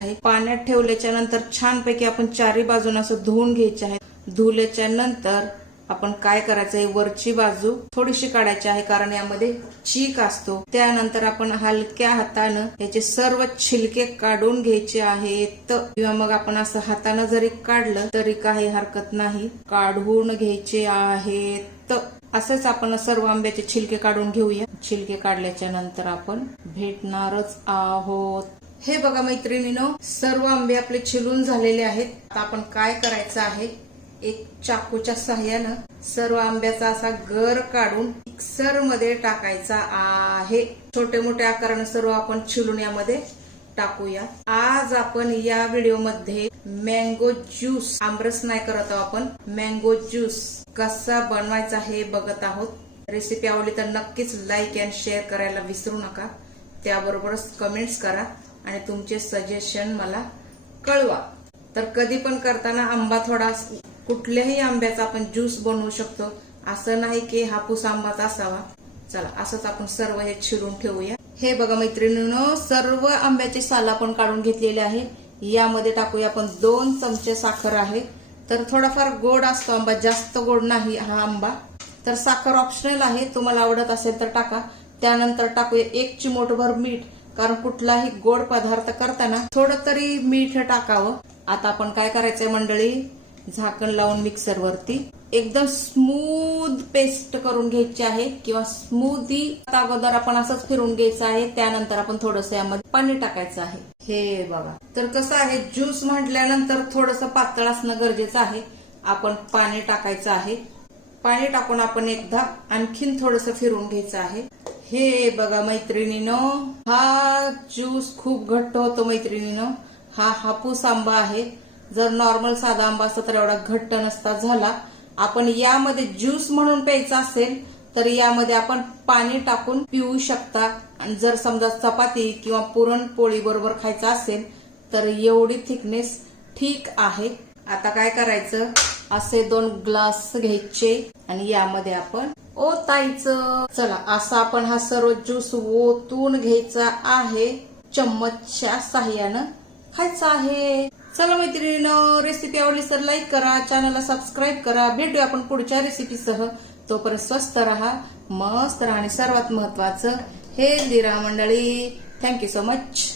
आहे। पाण्यात ठेवल्याच्या नंतर छानपैकी आपण चारी बाजून असं धुवून घ्यायचे आहे। धुल्याच्या नंतर आपण काय करायचं आहे, वरची बाजू थोडीशी काढायची आहे कारण यामध्ये चीक असतो। त्यानंतर आपण हलक्या हातानं याचे सर्व छिलके काढून घ्यायचे आहेत किंवा मग आपण असं हातानं जरी काढलं तरी काही हरकत नाही, काढून घ्यायचे आहेत। असंच आपण सर्व आंब्याचे छिलके काढून घेऊया। छिलके काढल्याच्या नंतर आपण भेटणारच आहोत। हे बघा मैत्रिणींनो, सर्व आंबे आपले छिलून झालेले आहेत। आता आपण काय करायचं आहे, एक चाकूच्या सहाय्यानं सर्व आंब्याचा असा गर काढून मिक्सर मध्ये टाकायचा आहे। छोटे मोठे आकाराने सर्व आपण छिलून यामध्ये टाकूया। आज आपण या व्हिडिओ मध्ये मँगो ज्यूस, आमरस नाही करत आहोत आपण, मँगो ज्यूस कसा बनवायचा हे बघत आहोत। रेसिपी आवडली तर नक्कीच लाईक अँड शेअर करायला विसरू नका। त्याबरोबरच कमेंट्स करा आणि तुमचे सजेशन मला कळवा। तर कधी पण करताना आंबा थोडा, कुठल्याही आंब्याचा आपण ज्यूस बनवू शकतो, असं नाही की हापूस आंबाच असावा। चला असंच आपण सर्व हे छिलून ठेवूया। हे बघा मैत्रिणींनो, सर्व आंब्याचे साल आपण काढून घेतलेले आहे। यामध्ये टाकूया आपण 2 चमचे साखर आहे। तर थोडाफार गोड असतो आंबा, जास्त गोड नाही हा आंबा, तर साखर ऑप्शनल आहे, तुम्हाला आवडत असेल तर टाका। त्यानंतर टाकूया 1 चिमूटभर मीठ, कारण कुठलाही गोड पदार्थ करताना थोडं तरी मीठ टाकावं। आता आपण काय करायचंय मंडळी, झाकण लावून मिक्सर वरती एकदम स्मूथ पेस्ट करून घ्यायची आहे किंवा स्मूदी अगोदर आपण असंच फिरून घ्यायचं आहे। त्यानंतर आपण थोडंसं यामध्ये पाणी टाकायचं आहे। हे बघा, तर कसं आहे, ज्यूस म्हटल्यानंतर थोडंसं पातळ असणं गरजेचं आहे। आपण पाणी टाकायचं आहे। पाणी टाकून आपण एकदा आणखीन थोडंसं फिरून घ्यायचं आहे। हे बघा मैत्रिणींनो, हा ज्यूस खूप घट्ट होतो मैत्रिणींनो। हा हापूस आंबा आहे, जर नॉर्मल साधा आंबा असता तर एवढा घट्ट नसता झाला। आपण यामध्ये ज्यूस म्हणून प्यायचा असेल तर यामध्ये आपण पाणी टाकून पिऊ शकता। आणि जर समजा चपाती किंवा पुरणपोळी बरोबर खायचा असेल तर एवढी थिकनेस ठीक आहे। आता काय करायचं, असे 2 ग्लास घ्यायचे आणि यामध्ये आपण ओतायचं। चला असं आपण हा सर्व ज्यूस ओतून घ्यायचा आहे, चम्मचच्या साह्यानं खायचं आहे। चला मैत्रिणींनो, रेसिपी आवडली तर लाईक करा, चॅनलला सबस्क्राईब करा। भेटूया आपण पुढच्या रेसिपीसह। तोपर्यंत स्वस्त राहा, मस्त राहा आणि सर्वात महत्वाचं हेल्दी राहा मंडळी। Thank you so much.